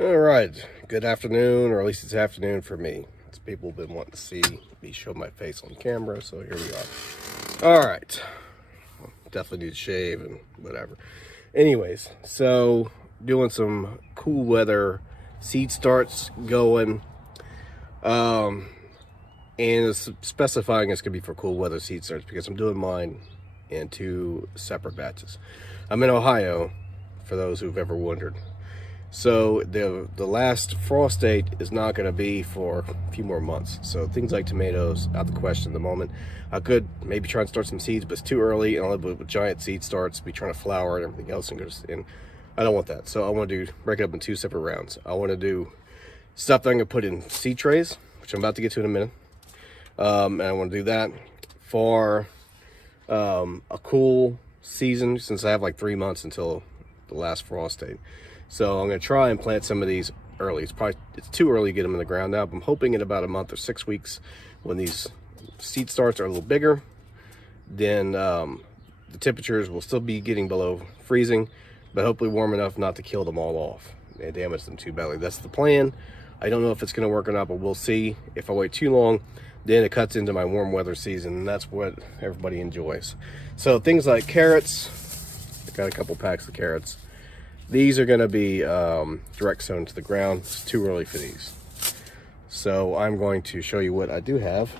All right, good afternoon, or at least it's afternoon for me. It's people have been wanting to see me show my face on camera, so here we are. All right, definitely need to shave and whatever. Anyways, so doing some cool weather seed starts going, and it's specifying it's gonna be for cool weather seed starts because I'm doing mine in two separate batches. I'm in Ohio, for those who've ever wondered. So the last frost date is not going to be for a few more months. So things like tomatoes out the question at the moment. I could maybe try and start some seeds, but it's too early, and I'll end up with giant seed starts, be trying to flower and everything else, and I don't want that. So I want to break it up in two separate rounds. I want to do stuff that I'm going to put in seed trays, which I'm about to get to in a minute, and I want to do that for a cool season, since I have like 3 months until the last frost date. So I'm going to try and plant some of these early. It's too early to get them in the ground now. I'm hoping in about a month or 6 weeks, when these seed starts are a little bigger, then the temperatures will still be getting below freezing, but hopefully warm enough not to kill them all off and damage them too badly. That's the plan. I don't know if it's going to work or not, but we'll see. If I wait too long, then it cuts into my warm weather season, and that's what everybody enjoys. So things like carrots, I got a couple packs of carrots. These are going to be direct sown to the ground. It's too early for these. So I'm going to show you what I do have,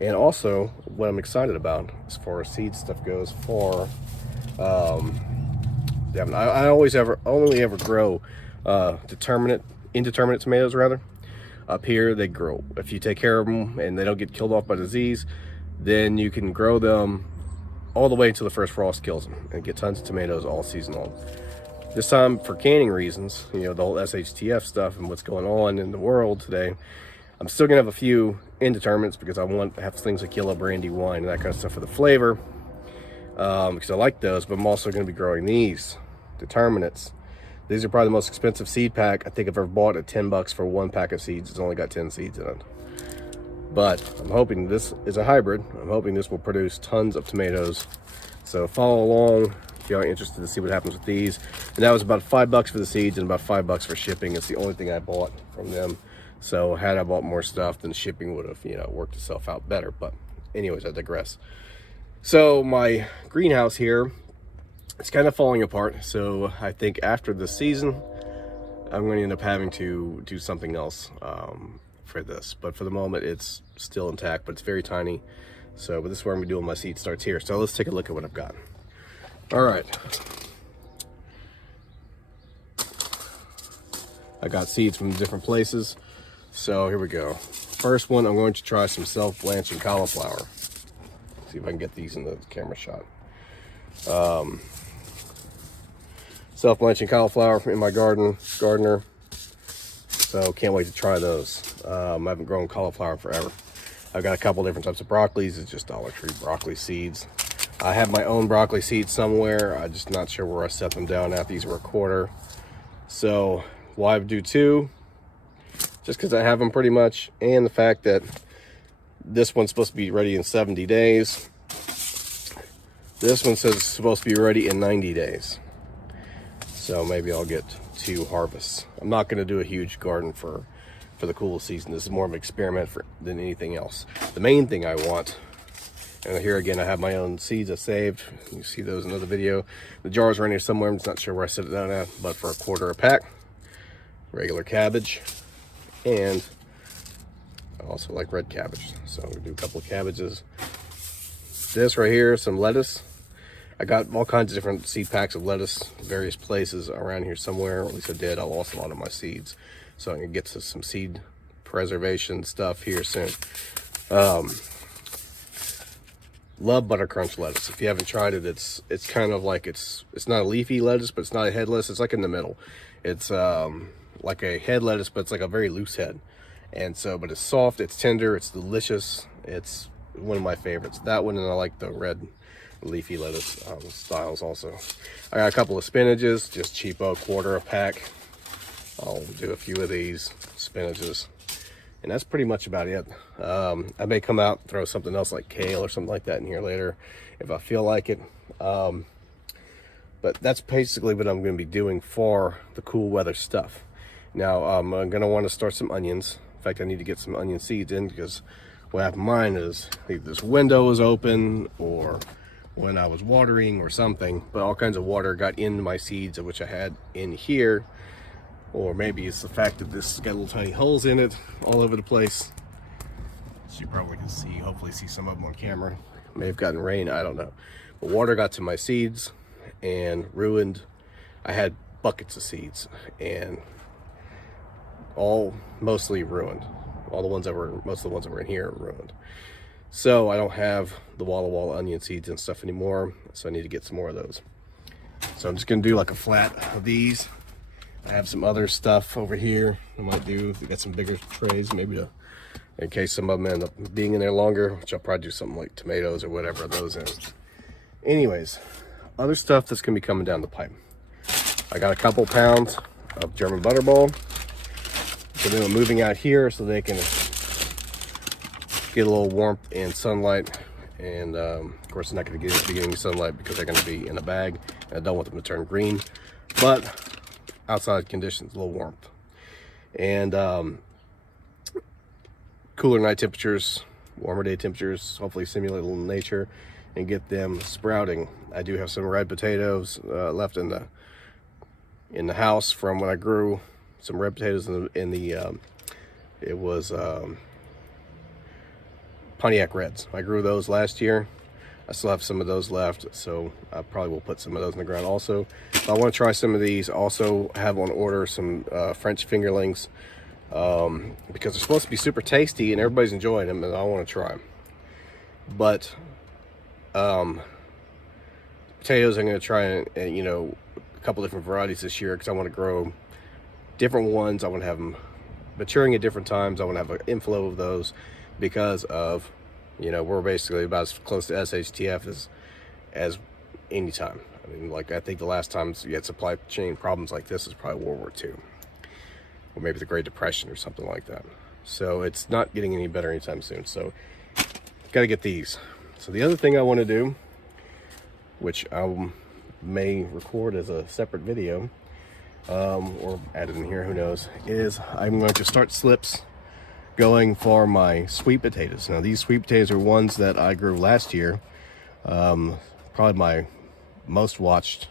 and also what I'm excited about as far as seed stuff goes for I only ever grow indeterminate tomatoes rather. Up here they grow. If you take care of them and they don't get killed off by disease, then you can grow them all the way until the first frost kills them and get tons of tomatoes all season long. This time, for canning reasons, the whole SHTF stuff and what's going on in the world today, I'm still gonna have a few indeterminates because I want to have things like yellow brandy wine and that kind of stuff for the flavor, because I like those. But I'm also going to be growing these determinates. These are probably the most expensive seed pack I think I've ever bought, at $10 for one pack of seeds. It's only got 10 seeds in it. But I'm hoping this is a hybrid. I'm hoping this will produce tons of tomatoes. So follow along if you're interested to see what happens with these. And that was about $5 for the seeds and about $5 for shipping. It's the only thing I bought from them. So had I bought more stuff, then shipping would have, worked itself out better. But anyways, I digress. So my greenhouse here, it's kind of falling apart. So I think after the season, I'm going to end up having to do something else for this. But for the moment, it's still intact, but it's very tiny. So, but this is where I'm doing my seed starts here. So let's take a look at what I've got. All right. I got seeds from different places. So here we go. First one, I'm going to try some self-blanching cauliflower. See if I can get these in the camera shot. Self-blanching cauliflower in my gardener. So can't wait to try those. I haven't grown cauliflower forever. I've got a couple different types of broccolis. It's just Dollar Tree broccoli seeds. I have my own broccoli seeds somewhere. I'm just not sure where I set them down at. These were a quarter. So why do two? Just because I have them pretty much, and the fact that this one's supposed to be ready in 70 days. This one says it's supposed to be ready in 90 days. So maybe I'll get 2 harvests. I'm not going to do a huge garden for the cool season. This is more of an experiment than anything else. The main thing I want, and here again I have my own seeds I saved. You see those in another video. The jar's right here somewhere. I'm just not sure where I set it down at, but for a quarter a pack. Regular cabbage, and I also like red cabbage, so I'm gonna do a couple of cabbages. This right here, some lettuce. I got all kinds of different seed packs of lettuce, various places around here somewhere. Or at least I did. I lost a lot of my seeds, so I'm gonna get to some seed preservation stuff here soon. Love butter crunch lettuce. If you haven't tried it, it's kind of like it's not a leafy lettuce, but it's not a head lettuce. It's like in the middle. It's like a head lettuce, but it's like a very loose head. And so, but it's soft, it's tender, it's delicious. It's one of my favorites. That one, and I like the red leafy lettuce styles also. I got a couple of spinaches, just cheapo, quarter a pack. I'll do a few of these spinaches. And that's pretty much about it. I may come out and throw something else like kale or something like that in here later if I feel like it. But that's basically what I'm going to be doing for the cool weather stuff. Now I'm going to want to start some onions. In fact, I need to get some onion seeds in, because what happened mine is either this window was open or when I was watering or something, but all kinds of water got into my seeds, which I had in here. Or maybe it's the fact that this has got little tiny holes in it all over the place. So you probably can see, hopefully see some of them on camera. May have gotten rain, I don't know. But water got to my seeds and ruined. I had buckets of seeds and all mostly ruined. All the ones that were, most of the ones that were in here are ruined. So I don't have the wall-to-wall onion seeds and stuff anymore. So I need to get some more of those. So I'm just gonna do like a flat of these. I have some other stuff over here I might do. We got some bigger trays, maybe to, in case some of them end up being in there longer, which I'll probably do something like tomatoes or whatever those in. Anyways, other stuff that's gonna be coming down the pipe. I got a couple pounds of German butterball. So they're moving out here so they can get a little warmth and sunlight. And of course, they're not going to be getting sunlight because they're going to be in a bag. And I don't want them to turn green. But outside conditions, a little warmth. And cooler night temperatures, warmer day temperatures, hopefully simulate a little nature and get them sprouting. I do have some red potatoes left in the house from when I grew some red potatoes it was Pontiac Reds. I grew those last year. I still have some of those left, so I probably will put some of those in the ground also. But I want to try some of these. Also have on order some French fingerlings because they're supposed to be super tasty and everybody's enjoying them, and I want to try them. But potatoes, I'm going to try and a couple different varieties this year because I want to grow different ones. I want to have them maturing at different times. I want to have an inflow of those because of, we're basically about as close to SHTF as any time. I mean, like, I think the last time you had supply chain problems like this is probably World War II. Or maybe the Great Depression or something like that. So it's not getting any better anytime soon. So got to get these. So the other thing I want to do, which I may record as a separate video, or add it in here, who knows, is I'm going to start slips going for my sweet potatoes. Now these sweet potatoes are ones that I grew last year. Probably my most watched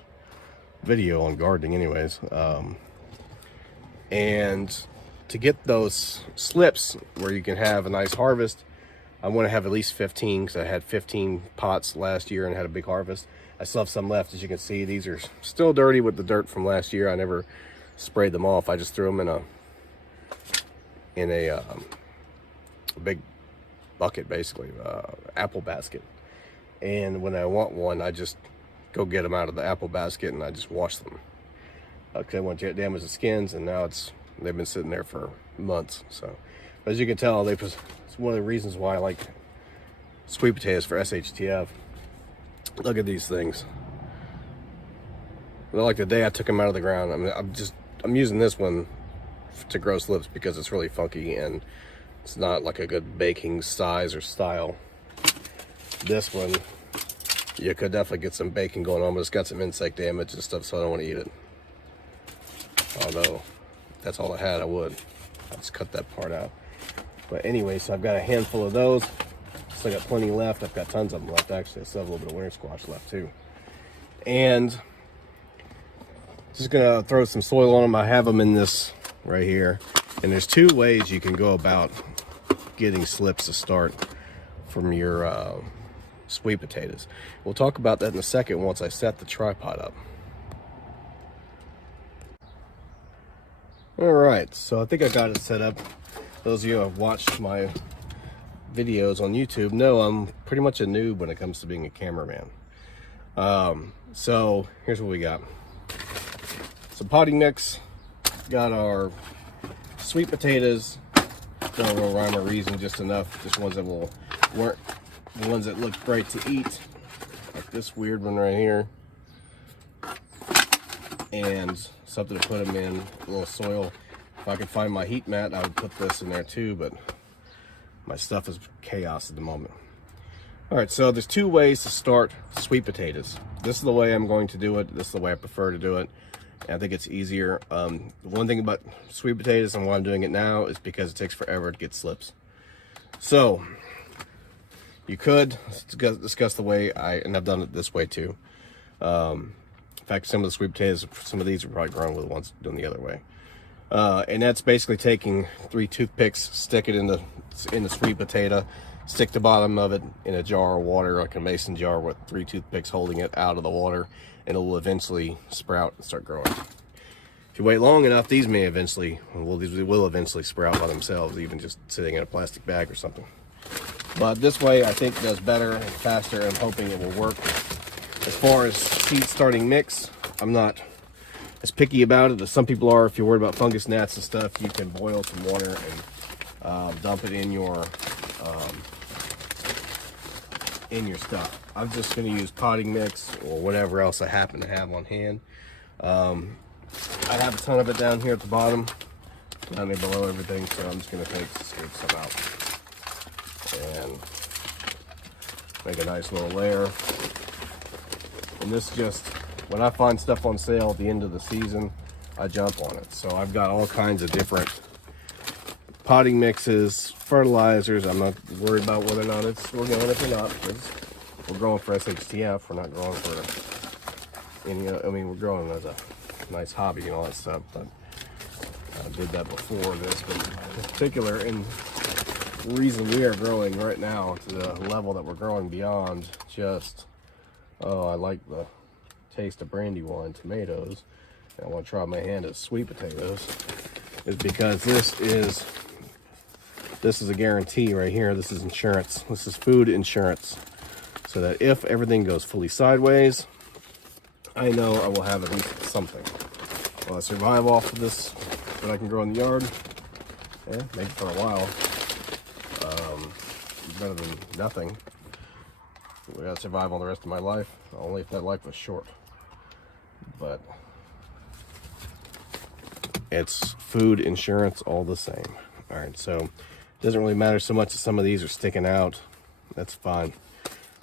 video on gardening anyways. And to get those slips where you can have a nice harvest, I want to have at least 15, because I had 15 pots last year and had a big harvest. I still have some left. As you can see, these are still dirty with the dirt from last year. I never sprayed them off. I just threw them in a big bucket, basically, apple basket. And when I want one, I just go get them out of the apple basket and I just wash them. Okay, I want to damage the skins, and now they've been sitting there for months. So, as you can tell, it's one of the reasons why I like sweet potatoes for SHTF. Look at these things. They're like the day I took them out of the ground. I mean, I'm using this one to grow slips because it's really funky and it's not like a good baking size or style. This one, you could definitely get some baking going on, but it's got some insect damage and stuff, so I don't want to eat it. Although, if that's all I had, I would. I'll just cut that part out. But anyway, so I've got a handful of those. Still got plenty left. I've got tons of them left, actually. I still have a little bit of winter squash left, too. And just gonna throw some soil on them. I have them in this right here. And there's two ways you can go about getting slips to start from your sweet potatoes. We'll talk about that in a second once I set the tripod up. All right, so I think I got it set up. Those of you who have watched my videos on YouTube know I'm pretty much a noob when it comes to being a cameraman. So here's what we got. Some potting mix, got our sweet potatoes, no real rhyme or reason, just enough, just ones that weren't the ones that look great to eat, like this weird one right here, and something to put them in, a little soil. If I could find my heat mat, I would put this in there too, but my stuff is chaos at the moment. All right, so there's two ways to start sweet potatoes. This is the way I'm going to do it. This is the way I prefer to do it. I think it's easier. The one thing about sweet potatoes and why I'm doing it now is because it takes forever to get slips. So you could discuss the way and I've done it this way too. In fact, some of the sweet potatoes, some of these are probably grown with the ones done the other way. And that's basically taking 3 toothpicks, stick it in the sweet potato, stick the bottom of it in a jar of water, like a mason jar with 3 toothpicks holding it out of the water, and it will eventually sprout and start growing. If you wait long enough, these will eventually sprout by themselves, even just sitting in a plastic bag or something. But this way, I think does better and faster. I'm hoping it will work. As far as seed starting mix, I'm not as picky about it as some people are. If you're worried about fungus gnats and stuff, you can boil some water and dump it in your stuff. I'm just going to use potting mix or whatever else I happen to have on hand. I have a ton of it down here at the bottom, down there below everything, so I'm just going to scoop some out and make a nice little layer. And this just, when I find stuff on sale at the end of the season, I jump on it. So I've got all kinds of different potting mixes, fertilizers. I'm not worried about whether or not it's organic or not, because we're growing for SHTF. We're not growing for any, I mean, we're growing as a nice hobby and all that stuff, but I did that before this. But in particular, and the reason we are growing right now to the level that we're growing beyond just, oh, I like the taste of Brandywine tomatoes, and I want to try my hand at sweet potatoes, is because this is a guarantee right here. This is insurance. This is food insurance, so that if everything goes fully sideways, I know I will have at least something. Will I survive off of this that I can grow in the yard? Yeah, maybe for a while. Better than nothing. We gotta survive all the rest of my life, only if that life was short. But it's food insurance all the same. All right, so it doesn't really matter so much that some of these are sticking out. That's fine.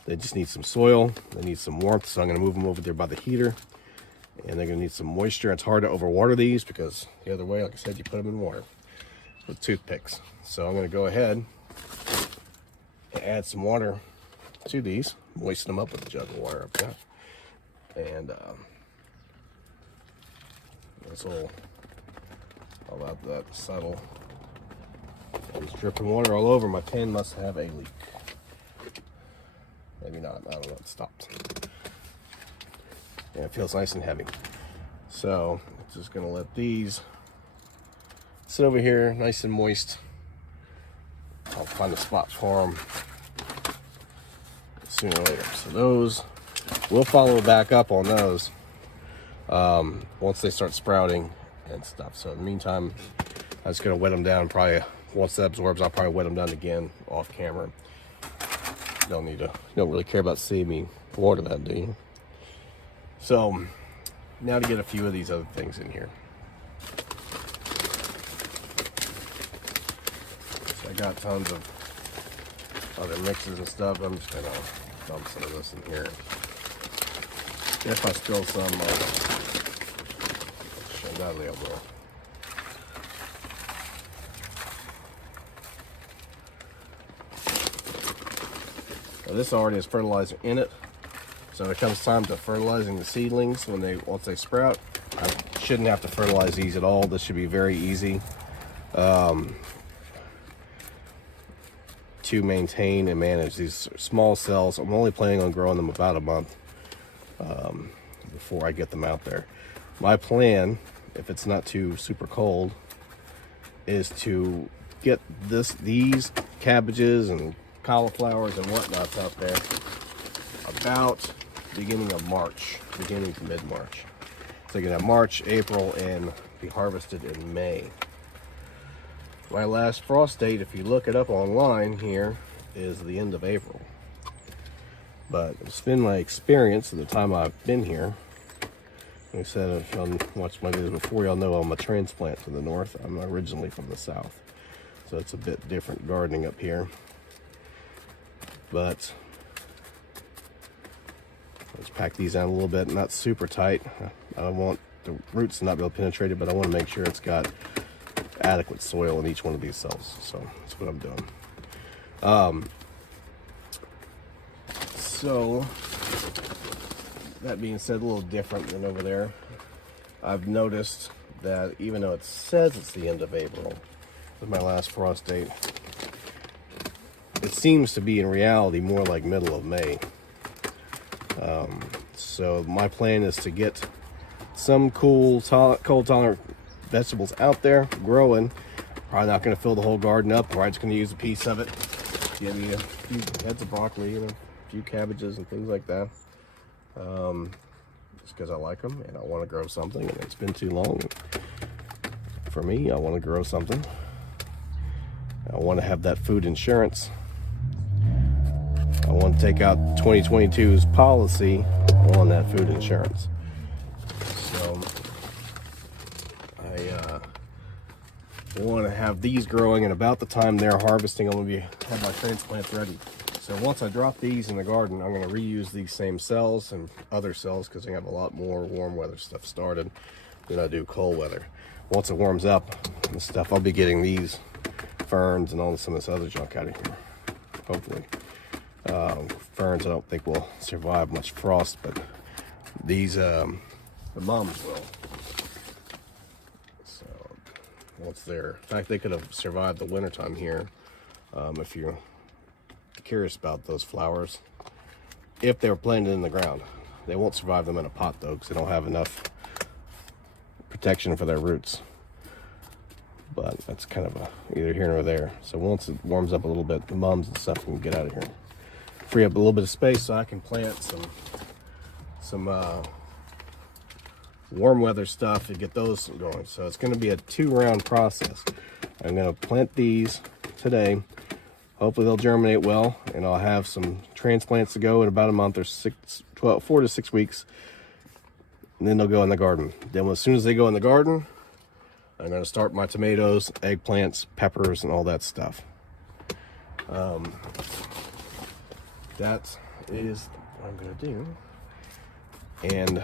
They just need some soil. They need some warmth, so I'm gonna move them over there by the heater. And they're gonna need some moisture. It's hard to overwater these because the other way, like I said, you put them in water with toothpicks. So I'm gonna go ahead and add some water to these, moisten them up with a jug of water up there. And this will allow that to settle. It's dripping water all over. My pen must have a leak. Maybe not, I don't know, it stopped. Yeah, it feels nice and heavy. So, just gonna let these sit over here, nice and moist. I'll find a spot for them sooner or later. So those, we'll follow back up on those once they start sprouting and stuff. So in the meantime, I'm just gonna wet them down. Probably once that absorbs, I'll probably wet them down again off camera. You don't really care about seeing me water that, do you? So now to get a few of these other things in here. So I got tons of other mixes and stuff. I'm just gonna dump some of this in here. If I spill some, undoubtedly I will. Now this already has fertilizer in it, so when it comes time to fertilizing the seedlings, once they sprout, I shouldn't have to fertilize these at all. This should be very easy to maintain and manage. These small cells, I'm only planning on growing them about a month before I get them out there. My plan, if it's not too super cold, is to get these cabbages and cauliflowers and whatnots out there about beginning of March, beginning to mid-March. So you can have March, April, and be harvested in May. My last frost date, if you look it up online here, is the end of April. But it's been my experience at the time I've been here. Like I said, if y'all watched my videos before, y'all know I'm a transplant to the north. I'm originally from the south, so it's a bit different gardening up here. But let's pack these down a little bit, not super tight. I don't want the roots not be able to penetrate it, but I want to make sure it's got adequate soil in each one of these cells. So that's what I'm doing. So that being said, a little different than over there. I've noticed that even though it says it's the end of April with my last frost date, it seems to be in reality more like middle of May. So my plan is to get some cold tolerant vegetables out there growing. Probably not going to fill the whole garden up. Probably just going to use a piece of it. Give me a few heads of broccoli, you know, a few cabbages and things like that. Just because I like them and I want to grow something, and it's been too long for me. I want to grow something. I want to have that food insurance. I want to take out 2022's policy on that food insurance. So I want to have these growing, and about the time they're harvesting, I'm going to have my transplants ready. So once I drop these in the garden, I'm going to reuse these same cells and other cells because I have a lot more warm weather stuff started than I do cold weather. Once it warms up and stuff, I'll be getting these ferns and all some of this other junk out of here, hopefully. Ferns I don't think will survive much frost, but these the mums will. So once they're, in fact, they could have survived the wintertime here. If you're curious about those flowers, if they were planted in the ground, they won't survive them in a pot though, because they don't have enough protection for their roots. But that's kind of either here or there. So once it warms up a little bit, the mums and stuff can get out of here. Free up a little bit of space so I can plant some warm weather stuff to get those going. So it's going to be a 2-round process. I'm going to plant these today. Hopefully they'll germinate well, and I'll have some transplants to go in about a month or 4 to 6 weeks, and then they'll go in the garden. Then as soon as they go in the garden, I'm going to start my tomatoes, eggplants, peppers, and all that stuff. That is what I'm going to do. And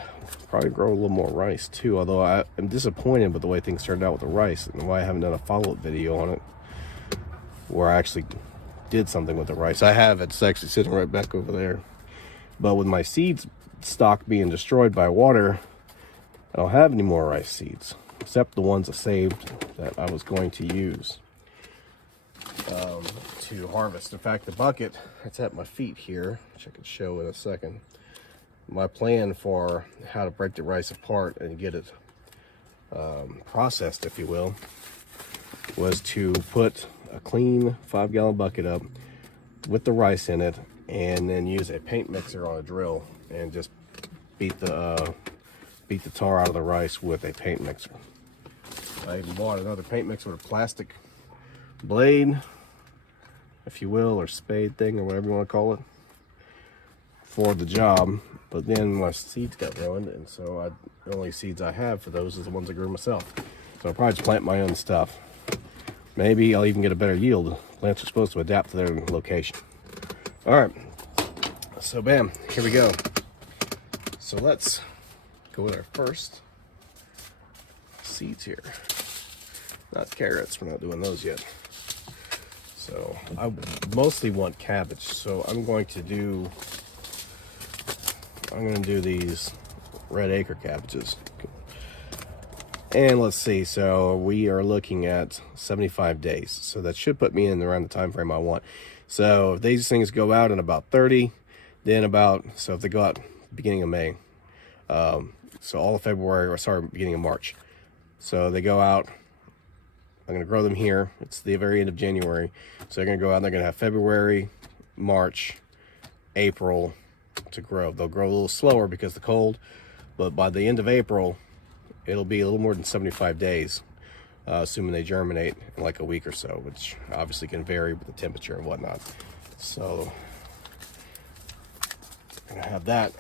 probably grow a little more rice too, although I'm disappointed with the way things turned out with the rice and why I haven't done a follow-up video on it where I actually did something with the rice. I have, it's actually sitting right back over there. But with my seeds stock being destroyed by water, I don't have any more rice seeds, except the ones I saved that I was going to use to harvest. In fact, the bucket, it's at my feet here, which I can show in a second. My plan for how to break the rice apart and get it processed, if you will, was to put a clean 5-gallon bucket up with the rice in it, and then use a paint mixer on a drill and just beat the tar out of the rice with a paint mixer. I even bought another paint mixer with a plastic blade, if you will, or spade thing, or whatever you want to call it, for the job. But then my seeds got ruined, and so the only seeds I have for those is the ones I grew myself. So I'll probably just plant my own stuff. Maybe I'll even get a better yield. Plants are supposed to adapt to their location. All right, so bam, here we go. So let's go with our first seeds here. Not carrots, we're not doing those yet. So I mostly want cabbage, so I'm going to do these red acre cabbages. And let's see, so we are looking at 75 days. So that should put me in around the time frame I want. So if these things go out in about 30, then so if they go out beginning of May, so all of February, or sorry, beginning of March. So they go out, I'm gonna grow them here. It's the very end of January. So they're gonna go out and they're gonna have February, March, April to grow. They'll grow a little slower because of the cold, but by the end of April, it'll be a little more than 75 days, assuming they germinate in like a week or so, which obviously can vary with the temperature and whatnot. So I'm gonna have that.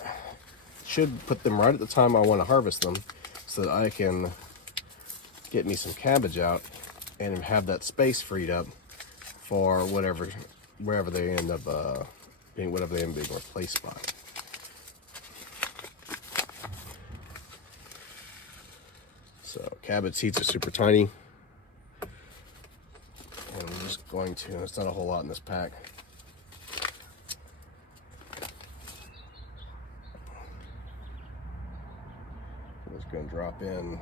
Should put them right at the time I want to harvest them, so that I can get me some cabbage out and have that space freed up for wherever they end up being replaced by. cabbage seeds are super tiny. And we're just going to, there's not a whole lot in this pack. I'm just going to drop in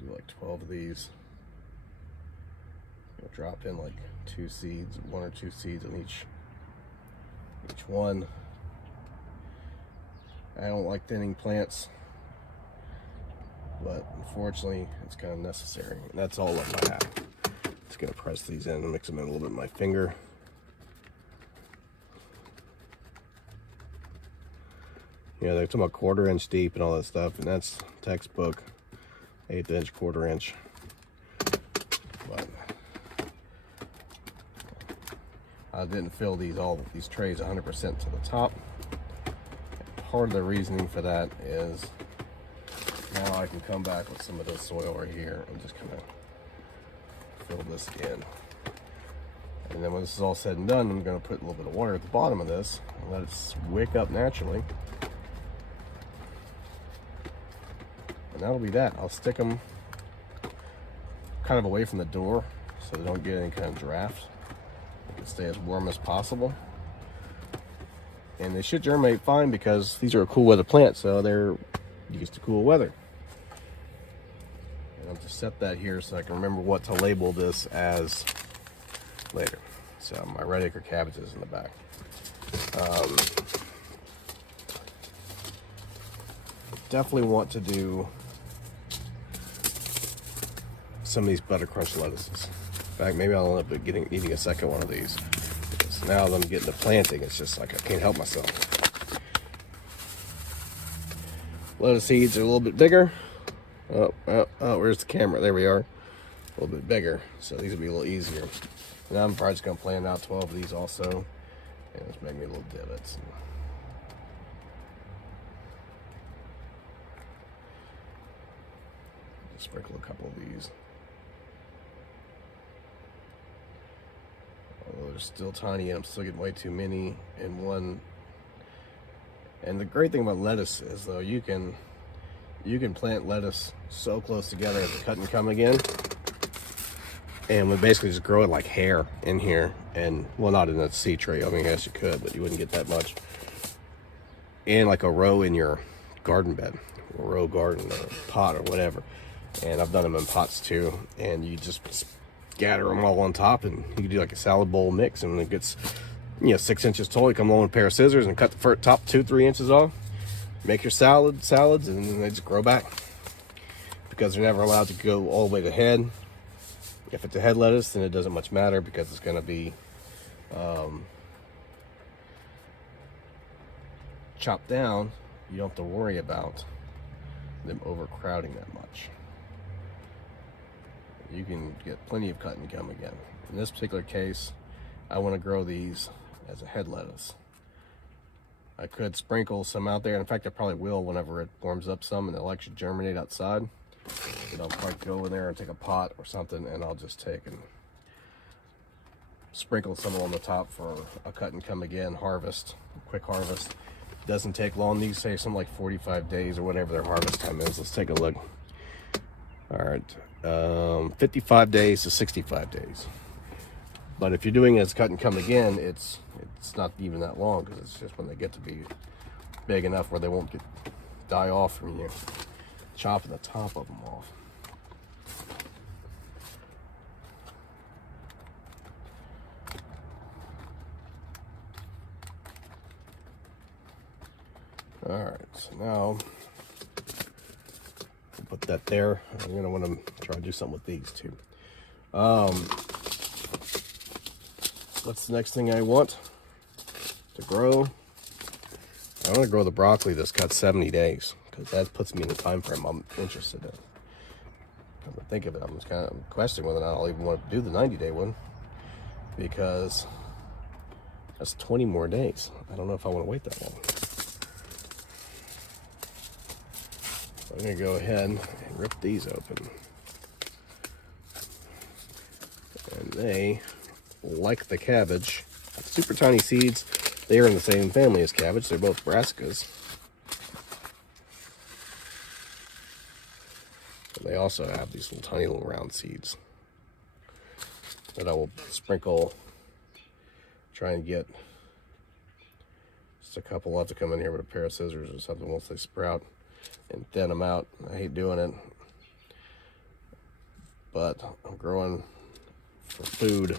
do like 12 of these. I'll drop in like 2 seeds, 1 or 2 seeds on each one. I don't like thinning plants, but unfortunately it's kind of necessary, and that's all of I have. Just gonna press these in and mix them in a little bit with my finger. Yeah, they're talking about 1/4 inch deep and all that stuff, and that's textbook 1/8 inch, 1/4 inch. But I didn't fill these trays 100% to the top. Part of the reasoning for that is now I can come back with some of this soil right here and just kind of fill this in. And then when this is all said and done, I'm going to put a little bit of water at the bottom of this and let it wick up naturally. And that'll be that. I'll stick them kind of away from the door so they don't get any kind of draft. They can stay as warm as possible. And they should germinate fine because these are a cool weather plant, so they're used to cool weather. And I'll just set that here so I can remember what to label this as later. So my red Acre cabbages in the back. Definitely want to do some of these butter crunch lettuces. In fact, maybe I'll end up eating a second one of these. Because now that I'm getting to planting, it's just like I can't help myself. Lettuce seeds are a little bit bigger. Oh, where's the camera? There we are. A little bit bigger, so these will be a little easier. And I'm probably just gonna plant out 12 of these also, and just make me little divots. Just sprinkle a couple of these. Although they're still tiny, and I'm still getting way too many in one. And the great thing about lettuce is, though, you can plant lettuce so close together as a cut and come again, and we basically just grow it like hair in here. And well, not in a seed tray. I mean, I guess you could, but you wouldn't get that much. And like a row in your garden bed, a row garden or a pot or whatever. And I've done them in pots too. And you just scatter them all on top, and you can do like a salad bowl mix. And when it gets 6 inches tall, you come along with a pair of scissors and cut the top 2-3 inches off. Make your salads, and then they just grow back, because they're never allowed to go all the way to the head. If it's a head lettuce, then it doesn't much matter, because it's going to be chopped down. You don't have to worry about them overcrowding that much. You can get plenty of cut and come again. In this particular case, I want to grow these as a head lettuce. I could sprinkle some out there. In fact, I probably will whenever it warms up some and they'll actually germinate outside. And I'll probably go in there and take a pot or something, and I'll just take and sprinkle some on the top for a cut and come again harvest, quick harvest. Doesn't take long. These say something like 45 days or whatever their harvest time is. Let's take a look. All right, 55 days to 65 days. But if you're doing it as cut and come again, it's not even that long, because it's just when they get to be big enough where they won't die off from you chopping the top of them off. All right, so now we'll put that there. I'm gonna want to try to do something with these too. What's the next thing I want to grow? I want to grow the broccoli that's got 70 days, because that puts me in the time frame I'm interested in. Come to think of it, I'm just kind of questioning whether or not I'll even want to do the 90-day one, because that's 20 more days. I don't know if I want to wait that long. So I'm going to go ahead and rip these open. And they, like the cabbage, super tiny seeds. They are in the same family as cabbage. They're both brassicas. But they also have these little tiny little round seeds that I will sprinkle. Try and get just a couple. I'll have to come in here with a pair of scissors or something once they sprout and thin them out. I hate doing it, but I'm growing for food.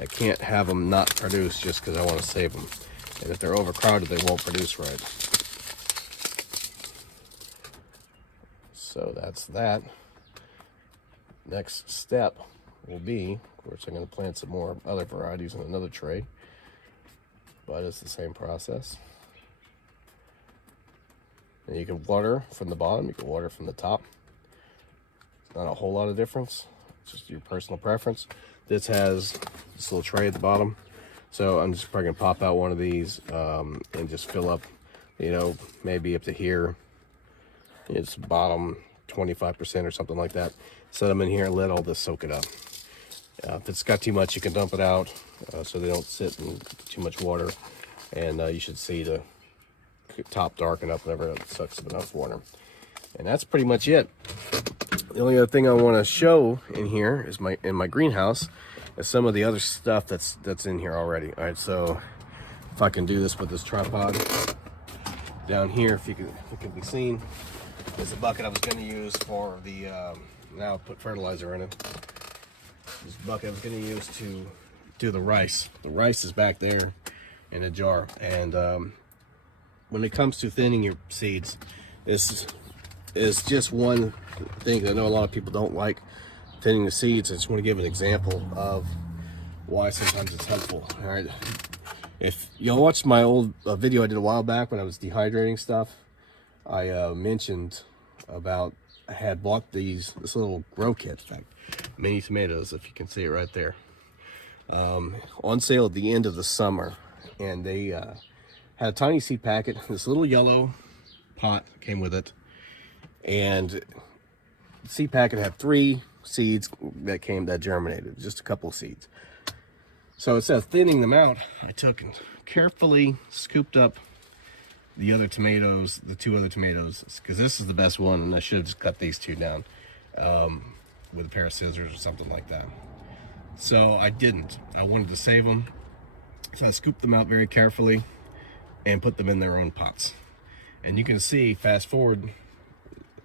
I can't have them not produce just because I want to save them. And if they're overcrowded, they won't produce right. So that's that. Next step will be, of course, I'm going to plant some more other varieties in another tray. But it's the same process. And you can water from the bottom, you can water from the top. It's not a whole lot of difference. It's just your personal preference. This has this little tray at the bottom, so I'm just probably gonna pop out one of these and just fill up, you know, maybe up to here. It's bottom 25% or something like that. Set them in here and let all this soak it up. If it's got too much, you can dump it out so they don't sit in too much water. And you should see the top darken up whenever it sucks up enough water. And that's pretty much it. The only other thing I want to show in here is in my greenhouse is some of the other stuff that's in here already. All right, so if I can do this with this tripod down here, if it can be seen, there's a bucket I was going to use for the now put fertilizer in it. This bucket I was going to use to do the rice. The rice is back there in a jar, and when it comes to thinning your seeds, this is just one thing that I know a lot of people don't like, thinning the seeds. I just want to give an example of why sometimes it's helpful. All right, if y'all watched my old video I did a while back when I was dehydrating stuff, I mentioned about I had bought this little grow kit, in fact, mini tomatoes, if you can see it right there, on sale at the end of the summer. And they had a tiny seed packet, this little yellow pot came with it, and the seed packet had 3 seeds that germinated, just a couple of seeds. So instead of thinning them out, I took and carefully scooped up the other tomatoes, the 2 other tomatoes, because this is the best one, and I should have just cut these 2 down with a pair of scissors or something like that. So I didn't. I wanted to save them, so I scooped them out very carefully and put them in their own pots. And you can see, fast forward,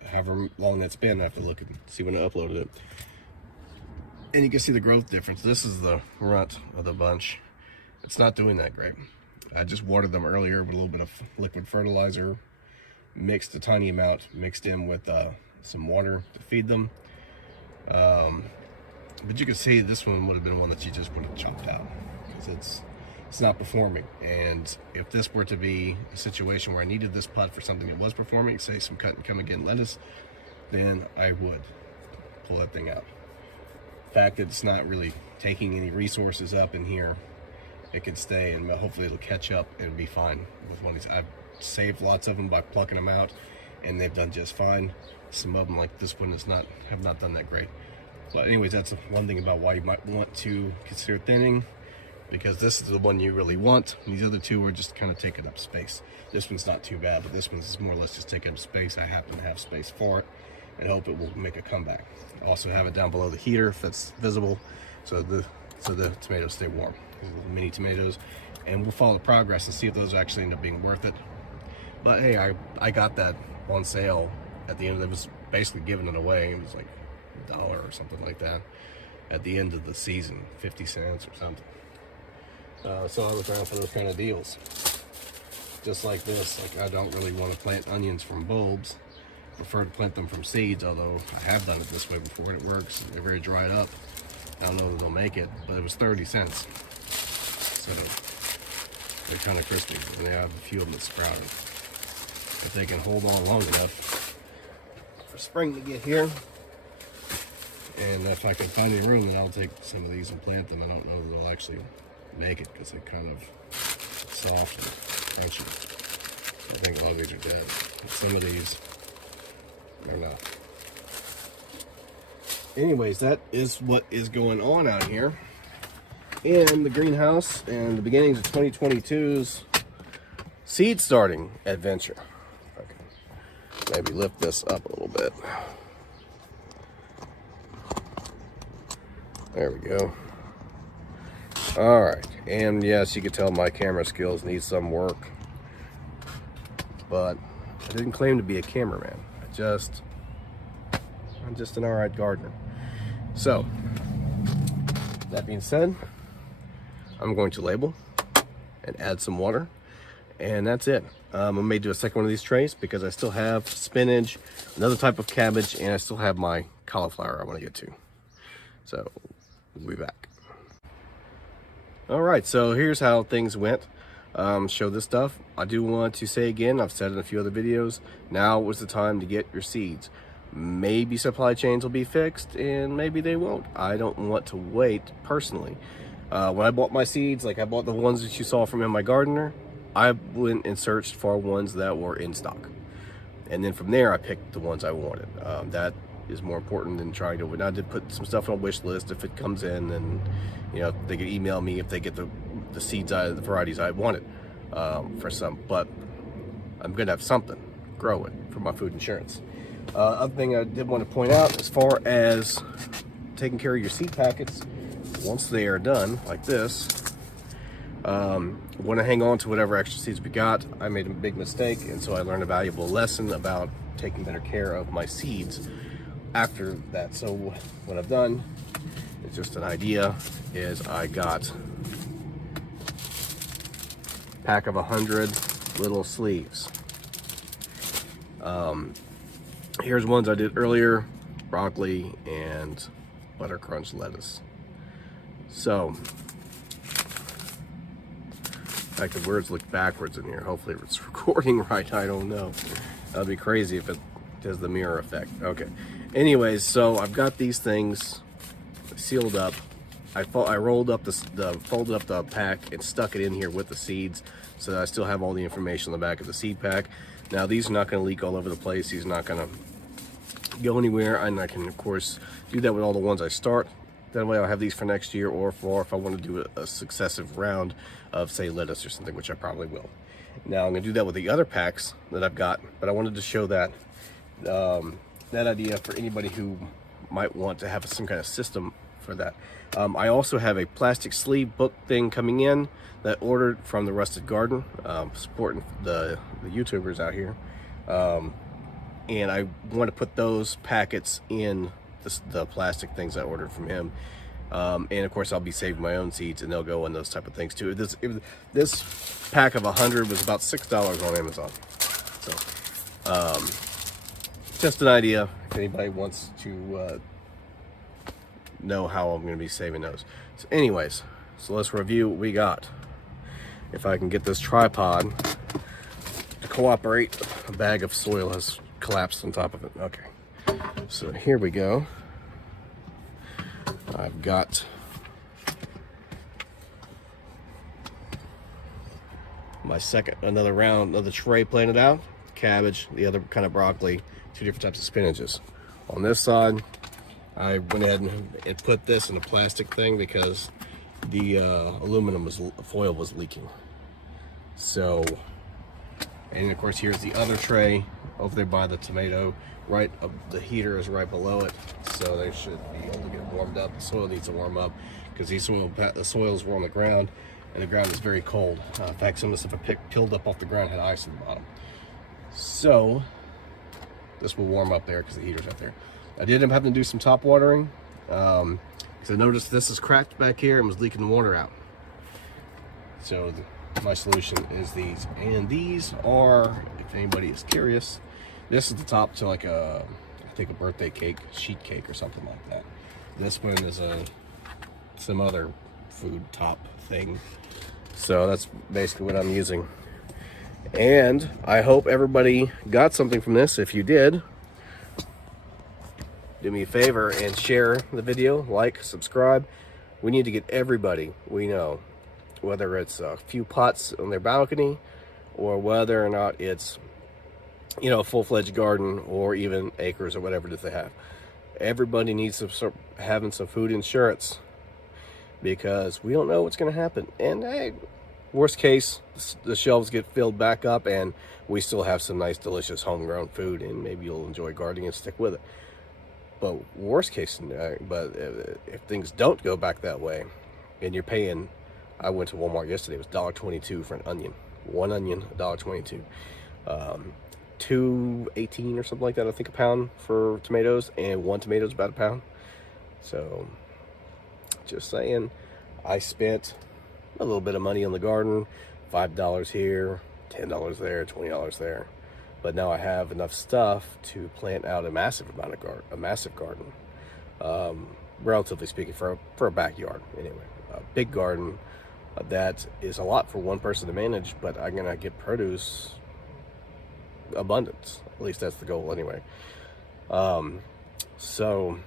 however long that's been, I have to look and see when I uploaded it, and you can see the growth difference. This is the runt of the bunch. It's not doing that great. I just watered them earlier with a little bit of liquid fertilizer, mixed a tiny amount, mixed in with some water to feed them. But you can see this one would have been one that you just would have chopped out because it's not performing. And if this were to be a situation where I needed this pot for something that was performing, say some cut and come again lettuce, then I would pull that thing out. The fact that it's not really taking any resources up in here, it can stay, and hopefully it'll catch up and be fine with one of these. I've saved lots of them by plucking them out, and they've done just fine. Some of them, like this one, have not done that great. But anyways, that's one thing about why you might want to consider thinning, because this is the one you really want. These other 2 are just kind of taking up space. This one's not too bad, but this one's more or less just taking up space. I happen to have space for it, and hope it will make a comeback. I also have it down below the heater if that's visible, so the tomatoes stay warm. Mini tomatoes, and we'll follow the progress and see if those actually end up being worth it. But hey, I got that on sale at the end. It was basically giving it away. It was like $1 or something like that at the end of the season, 50 cents or something. So I look around for those kind of deals. Just like this, like I don't really want to plant onions from bulbs. I prefer to plant them from seeds, although I have done it this way before and it works. They're very dried up. I don't know that they'll make it, but it was 30 cents. So they're kind of crispy, and they have a few of them that sprouted. If they can hold on long enough for spring to get here, and if I can find any room, then I'll take some of these and plant them. I don't know that they'll actually make it because they're kind of soft and crunchy. I think a lot of these are dead. But some of these, they're not. Anyways, that is what is going on out here. in the greenhouse and the beginnings of 2022's seed starting adventure. Okay. Maybe lift this up a little bit. There we go. All right, and yes, you can tell my camera skills need some work, but I didn't claim to be a cameraman. I'm just an all right gardener. So, that being said, I'm going to label and add some water, and that's it. I may do a second one of these trays because I still have spinach, another type of cabbage, and I still have my cauliflower I want to get to. So, we'll be back. All right, so here's how things went. Show this stuff. I do want to say again, I've said in a few other videos, now was the time to get your seeds. Maybe supply chains will be fixed and maybe they won't. I don't want to wait personally. When I bought my seeds, like I bought the ones that you saw from in my gardener, I went and searched for ones that were in stock. And then from there, I picked the ones I wanted. That is more important than trying to, I did put some stuff on a wish list. If it comes in, then, you know, they can email me if they get the seeds, the varieties I wanted for some, but I'm gonna have something growing for my food insurance. Other thing I did want to point out, as far as taking care of your seed packets, once they are done like this, want to hang on to whatever extra seeds we got. I made a big mistake, and so I learned a valuable lesson about taking better care of my seeds after that. So what I've done, it's just an idea, is I got a pack of 100 little sleeves. Here's ones I did earlier: broccoli and butter crunch lettuce. So, in fact, the words look backwards in here. Hopefully it's recording right, I don't know. That'd be crazy if it does the mirror effect. Okay. Anyways, so I've got these things sealed up. I rolled up folded up the pack and stuck it in here with the seeds so that I still have all the information on the back of the seed pack. Now these are not going to leak all over the place. These are not going to go anywhere, and I can of course do that with all the ones I start. That way I'll have these for next year, or for if I want to do a successive round of, say, lettuce or something, which I probably will. Now I'm going to do that with the other packs that I've got, but I wanted to show that that idea for anybody who might want to have some kind of system for that. I also have a plastic sleeve book thing coming in that ordered from the Rusted Garden, supporting the YouTubers out here. And I want to put those packets in the plastic things I ordered from him. And of course I'll be saving my own seeds, and they'll go in those type of things too. This pack of 100 was about $6 on Amazon. So just an idea if anybody wants to know how I'm going to be saving those. So anyways, so let's review what we got. If I can get this tripod to cooperate, a bag of soil has collapsed on top of it. Okay, so here we go. I've got my another tray planted out, cabbage, the other kind of broccoli, 2 different types of spinaches. On this side, I went ahead and put this in a plastic thing because the foil was leaking. So, and of course here's the other tray over there by the tomato. Right, the heater is right below it, so they should be able to get warmed up. The soil needs to warm up because the soils were on the ground, and the ground is very cold. In fact, some of the stuff I peeled up off the ground had ice in the bottom. So this will warm up there because the heater's up there. I did end up having to do some top watering because I noticed this is cracked back here and was leaking the water out. So my solution is these, and these are, if anybody is curious, this is the top to like I think a birthday cake, sheet cake or something like that. This one is some other food top thing. So that's basically what I'm using. And I hope everybody got something from this. If you did, do me a favor and share the video, like, subscribe. We need to get everybody we know, whether it's a few pots on their balcony or whether or not it's, you know, a full-fledged garden or even acres or whatever that they have. Everybody needs having some food insurance. because we don't know what's going to happen. And hey, worst case, the shelves get filled back up and we still have some nice, delicious homegrown food, and maybe you'll enjoy gardening and stick with it. But worst case, if things don't go back that way, and you're paying, I went to Walmart yesterday, it was $1.22 for an onion. One onion, $1.22. $2.18 or something like that, I think, a pound for tomatoes, and one tomato is about a pound. So, just saying, I spent a little bit of money on the garden, $5 here, $10 there, $20 there. But now I have enough stuff to plant out a massive garden, relatively speaking, for a backyard. Anyway, a big garden that is a lot for one person to manage, but I'm gonna get produce abundance. At least that's the goal, anyway. So,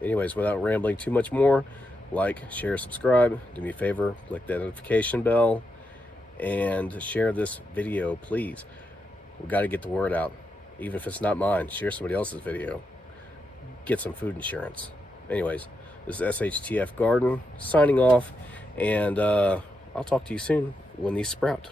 anyways, without rambling too much more, like, share, subscribe. Do me a favor, click that notification bell, and share this video, please. We got to get the word out. Even if it's not mine, share somebody else's video. Get some food insurance. Anyways, this is SHTF Garden signing off, and I'll talk to you soon when these sprout.